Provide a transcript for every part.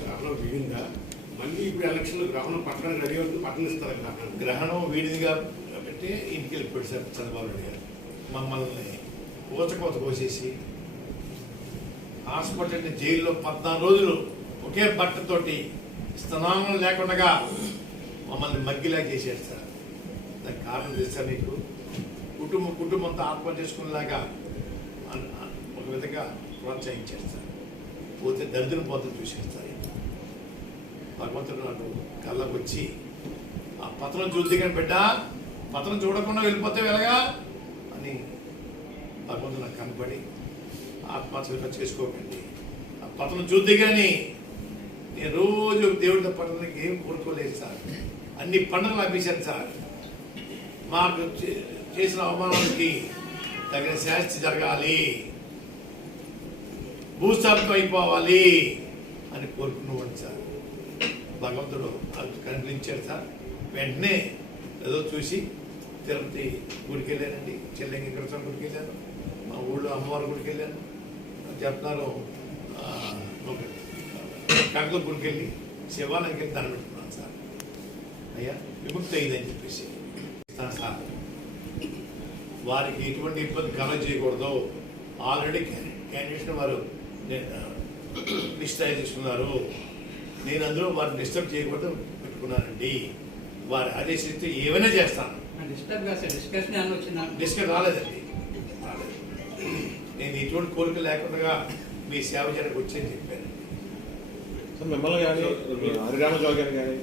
గ్రహణం వీడిందా మళ్ళీ ఇప్పుడు ఎలక్షన్ గ్రహణం పట్టడానికి రెడీ అవుతుంది పట్టణం ఇస్తారు గ్రహణం వీడిదిగా పెట్టి ఇంటికి వెళ్ళిపోయాడు సార్ చంద్రబాబు నాయుడు గారు. మమ్మల్ని ఊచకోత కోసేసి హాస్పిటల్ని జైల్లో 14 రోజులు ఒకే బట్టతోటి స్నానం లేకుండా మమ్మల్ని మగ్గిలా చేశాడు సార్. దానికి కారణం తెలుసా మీకు? కుటుంబంతో ఆత్మహత్య చేసుకునేలాగా ఒక విధంగా ప్రోత్సహించారు సార్. పోతే దరిద్రం పోతే చూశారు సార్. భగవంతుడు నాకు కళ్ళకు వచ్చి ఆ పత్రం చూద్ది కానీ బిడ్డ పత్రం చూడకుండా వెళ్ళిపోతే వెలగా అని భగవంతుడు నాకు కనపడి ఆత్మహత్య చేసుకోకండి, ఆ పత్రం చూద్ది కానీ నేను రోజు దేవుడితో పట్టడానికి ఏం కోరుకోలేదు సార్. అన్ని పండుగలు ఆపేశాను సార్. మాకు చేసిన అవమానానికి తగిన శాస్తి జరగాలి, భూస్థాపితం అయిపోవాలి అని కోరుకున్నాడు సార్. భగవంతుడు అది కనిపించాడు సార్. వెంటనే ఏదో చూసి తిరుపతి గుడికి వెళ్ళానండి, చెల్లెంగేశ్వర గుడికి వెళ్ళాను, మా ఊళ్ళో అమ్మవారి గుడికి వెళ్ళాను, చెప్తున్నారు కనకల గుడికి వెళ్ళి శివాలయంకి వెళ్ళి దండం పెట్టుకున్నాను సార్. అయ్యా విముక్తి అయిందని చెప్పేసి ఇస్తాను సార్. వారికి ఎటువంటి ఇబ్బంది కలగ చేయకూడదు. ఆల్రెడీ క్యాండిడేట్ని వారు లిస్ట్ తయారు చేసుకున్నారు. నేను అందులో వారిని డిస్టర్బ్ చేయకూడదు పెట్టుకున్నానండి. వారి ఆదేశిస్తే ఏమైనా చేస్తాను. డిస్కస్ రాలేదండి, రాలేదు. నేను ఎటువంటి కోరిక లేకుండా మీ సేవ చేయడానికి వచ్చని చెప్పాను. మిమ్మల్ని కానీ హరిరామ జోగాన్ని కానీ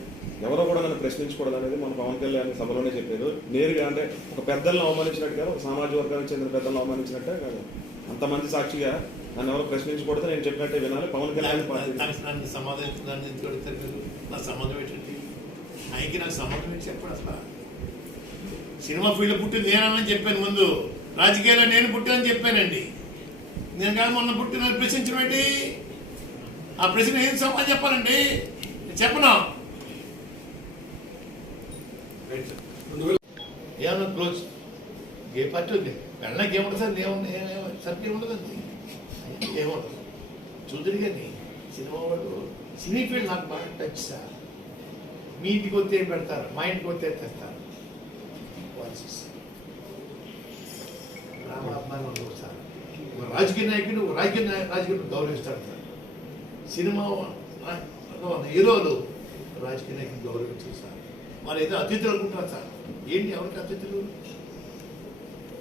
ఎవరో కూడా నన్ను ప్రశ్నించకూడదు అనేది మన పవన్ కళ్యాణ్ సభలోనే చెప్పారు. నేరుగా అంటే ఒక పెద్దలను అవమానించినట్టుగా, ఒక సామాజిక వర్గానికి చెందిన పెద్దలను అవమానించినట్టే కాదు, అంతమంది సాక్షిగా నన్ను ఎవరు ప్రశ్నించకూడదు, నేను చెప్పినట్టే వినాలి. పవన్ కళ్యాణ్ నన్ను సమాధానం ఎందుకు అడుగుతారు మీరు? నా సంబంధం ఏంటండి? ఆయనకి నాకు సంబంధం ఏంటి చెప్పండి. అసలు సినిమా ఫీల్డ్లో పుట్టింది నేనని చెప్పాను ముందు, రాజకీయాల్లో నేను పుట్టానని చెప్పానండి. నేను కానీ మొన్న పుట్టిన ప్రశ్నించడం ఏంటి? ఆ ప్రశ్న ఏం సమాధానం చెప్పాలండి? చెప్పను. ఏమన్నా క్లోజ్ ఏ పార్టీ ఉంది వెళ్ళడానికి ఏముంటుంది సార్? సరికి ఏముండదండి, ఏముండదు. చూద్దరు కానీ సినిమా వాళ్ళు సినీ ఫీల్డ్ నాకు బాగా టచ్ సార్. మీ ఇంటికి వస్తే ఏం పెడతారు, మా ఇంటికి వస్తే తెస్తారు. రామాభిమానం సార్. రాజకీయ నాయకుడు రాజకీయ గౌరవిస్తాడు సార్. సినిమా హీరోలు రాజకీయ నాయకులు గౌరవించారు సార్. వాళ్ళు ఏదో అతిథులు అనుకుంటారు సార్. ఏంటి ఎవరికి అతిథులు?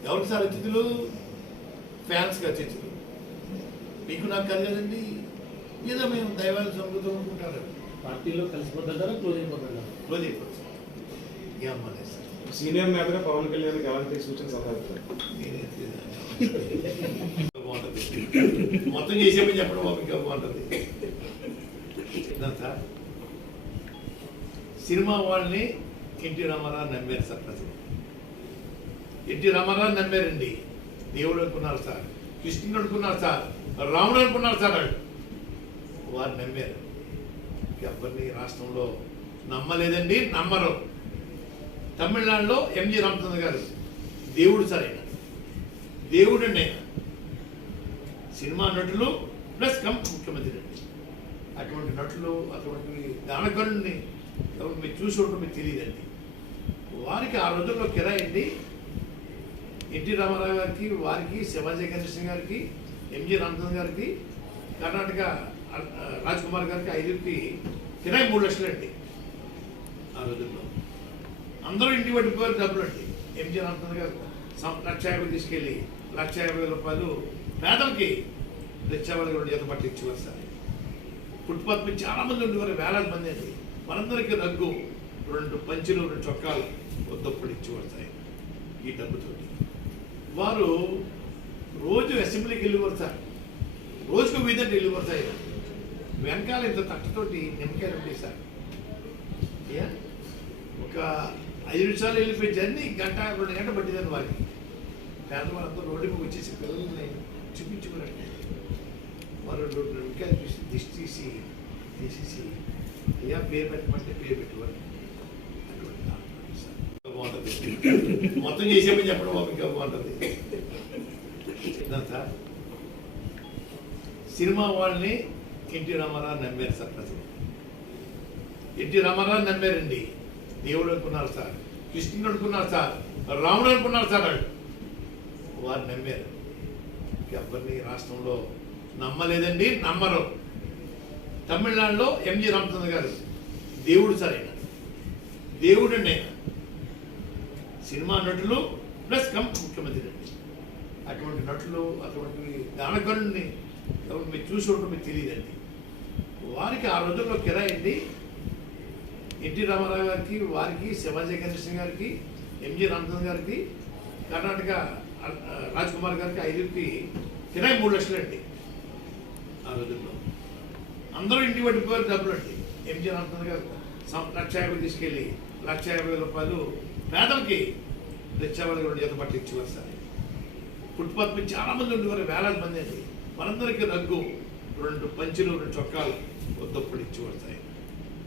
ఎవరికి సార్ అతిథులు? ఫ్యాన్స్కి అతిథులు. మీకు నాకు కలగదండి. ఏదో మేము దైవాన్ని సంబృతం అనుకుంటారు. పార్టీలో కలిసిపోతారా క్లోజ్ అయిపోతారా? క్లోజ్ అయిపోతుంది సార్. ఏమలేదు సార్. సీనియర్ నేతగా పవన్ కళ్యాణ్ ఎలాంటి సూచన సలహా బాగుంటుంది. మొత్తం చేసేమని చెప్పడం ఇంకా బాగుంటుంది సార్. సినిమా వాళ్ళని ఎన్టీ రామారావు నమ్మారు సార్. ప్రజలు ఎన్టీ రామారావు నమ్మారండి. దేవుడు అనుకున్నారు సార్, కృష్ణుడు అనుకున్నారు సార్, రాముడు అనుకున్నారు సార్. వారు నమ్మారు. ఎవరిని రాష్ట్రంలో నమ్మలేదండి, నమ్మరు. తమిళనాడులో ఎంజి రామచంద్ర గారు దేవుడు సార్. ఆయన దేవుడు అండి. ఆయన సినిమా నటులు ప్లస్ ముఖ్యమంత్రి అండి. అటువంటి నటులు, అటువంటి దానకరుణ్ణి మీరు చూసి ఉండటం మీకు తెలియదండి. వారికి ఆ రోజుల్లో కిరాయి అండి. ఎన్టీ రామారావు గారికి, వారికి, శివాజీ గణేశన్ గారికి, ఎంజి రామచంద్ర గారికి, కర్ణాటక రాజ్ కుమార్ గారికి 5కి కిరాయి 3 లక్షలు అండి. ఆ రోజుల్లో అందరూ ఇంటి పట్టిపోయారు డబ్బులు అండి. ఎంజి రామచంద్ర గారు 1,50,000 తీసుకెళ్ళి 1,50,000 రూపాయలు పేదలకి రిక్షావాళ్ళకి 2 జత బట్టలు ఇచ్చేవారు సార్. ఫుట్పాత్ మీద చాలా మంది ఉండేవారు, వేలాది మంది అండి. మనందరికీ రగ్గు, 2 పంచులు, 2 చొక్కాలు, దుప్పలు ఇచ్చేవారు సార్. ఈ డబ్బుతోటి వారు రోజు అసెంబ్లీకి వెళ్ళేవారు సార్. రోజుకు వీధంటే వెళ్ళేవారు సార్. వెనకాల ఇంత తట్టతోటి నిమ్మకాయలు ఉంటాయి సార్. ఒక 5 నిమిషాలు వెళ్ళిపోయి జర్నీ 1-2 గంటలు పట్టిందని వారికి. పేదవాళ్ళంతా రోడ్డు మీద వచ్చేసి పిల్లల్ని చూపించుకున్నట్టు వారు 2 నిమ్మకాయలు చూసి దిష్టి తీసేసి అయ్యా పేరు పెట్టమంటే పేరు పెట్టేవారు. బాగుంటుంది. మొత్తం చేసేమని చెప్పడం ఇంకా బాగుంటుంది సార్. సినిమా వాళ్ళని ఎన్టీ రామారావు నమ్మారు సార్ ప్రజలు. ఎన్టీ రామారావు నమ్మారండి. దేవుడు అనుకున్నారు సార్, కృష్ణుడు అనుకున్నారు సార్, రాముడు అనుకున్నారు సార్. వారు నమ్మారు. ఎవరిని రాష్ట్రంలో నమ్మలేదండి, నమ్మరు. తమిళనాడులో ఎంజి రామచంద్ర గారు దేవుడు సార్. ఆయన దేవుడు అండి. ఆయన సినిమా నటులు ప్లస్ ముఖ్యమంత్రి అండి. అటువంటి నటులు, అటువంటి దానకరుణ్ణి మీరు చూసి ఉండటం మీకు తెలియదండి. వారికి ఆ రోజుల్లో కిరాయి అండి. ఎన్టీ రామారావు గారికి, వారికి, శివాజీ గణేశన్ గారికి, ఎంజి రామచంద్ర గారికి, కర్ణాటక రాజ్ కుమార్ గారికి, ఐదుకి కిరాయి 3 లక్షలు అండి. ఆ రోజుల్లో అందరూ ఇంటి పట్టిపోయారు డబ్బులు అండి. ఎంజి రామచంద్ర గారు 1,50,000 తీసుకెళ్ళి 1,50,000 రూపాయలు పేదలకి రిక్షావాళ్ళకి 2 జత బట్టలు ఇచ్చేవారు సార్. ఫుట్పాత్ మీద చాలా మంది ఉండేవారు, వేలాది మంది అండి. మనందరికీ రగ్గు, 2 పంచులు, 2 చొక్కాలు, దొప్పుడు ఇచ్చేవారు సార్.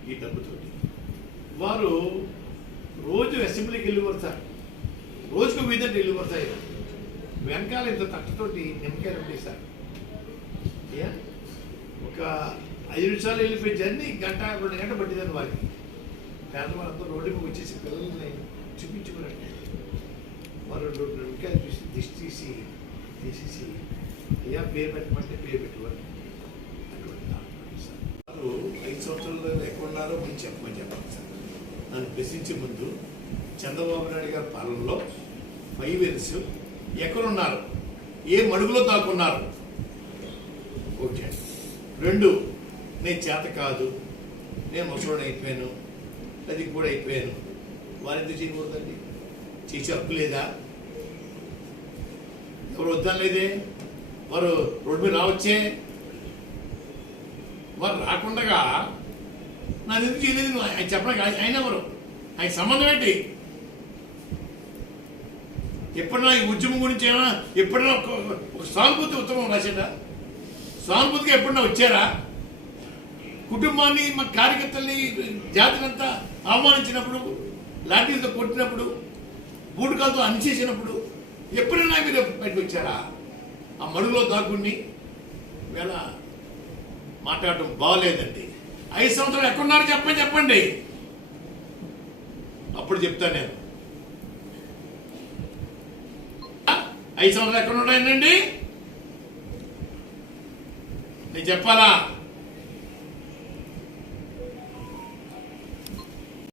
ఈ డబ్బుతోటి వారు రోజు అసెంబ్లీకి వెళ్ళేవారు సార్. రోజుకు వీధంటే వెళ్ళేవారు సార్. వెనకాల ఇంత తట్టతోటి నిమ్మకాయలు ఉంటాయి సార్. ఒక 5 నిమిషాలు వెళ్ళిపోయి జర్నీ 1-2 గంటలు పట్టిందని వారికి. పేదవాళ్ళంతా రోడ్డు మీద వచ్చేసి పిల్లల్ని చూపించుకున్నట్టు వారు 2 నిమ్మకాయలు చూసి దిష్టి తీసేసి అయ్యా పేరు పెట్టమంటే పేరు పెట్టేవారు. అటువంటి సార్ వారు 5 సంవత్సరాలు ఎక్కడ ఉన్నారో మీరు చెప్పమని చెప్పండి సార్. నన్ను ప్రశ్నించే ముందు చంద్రబాబు నాయుడు గారి పాలనలో 5 ఇయర్స్ ఎక్కడున్నారు, ఏ మడుగులో దాక్కున్నారు? ఓకే. 2, నేను చేత కాదు, నేను ముసలోడు అయిపోయాను, అది కూడా అయిపోయాను. వారెందుకు చేయకూడదండి? చేసే హక్కు లేదా? ఎవరు వద్దనలేదే. వారు రోడ్డు మీద రావచ్చే. వారు రాకుండా నన్ను ఎందుకు చేయలేదు ఆయన చెప్పడానికి ఆయన ఎవరు? ఆయన సంబంధం ఏంటి? ఎప్పుడన్నా ఈ ఉద్యమం గురించి అయినా ఎప్పుడన్నా ఒక సానుభూతి ఉత్తమం రాశాడా? సానుభూతిగా ఎప్పుడన్నా వచ్చారా? కుటుంబాన్ని, మా కార్యకర్తల్ని, జాతినంతా అవమానించినప్పుడు, లాఠీలతో కొట్టినప్పుడు, బూటకాలతో అణిచేసినప్పుడు ఎప్పుడైనా మీరు బయటకు వచ్చారా? ఆ మడుగులో దాక్కుని వేళ మాట్లాడటం బాగలేదండి. 5 సంవత్సరాలు ఎక్కడున్నారో చెప్పండి. అప్పుడు చెప్తాను నేను. 5 సంవత్సరాలు ఎక్కడ ఉన్నాయండి? నేను చెప్పాలా?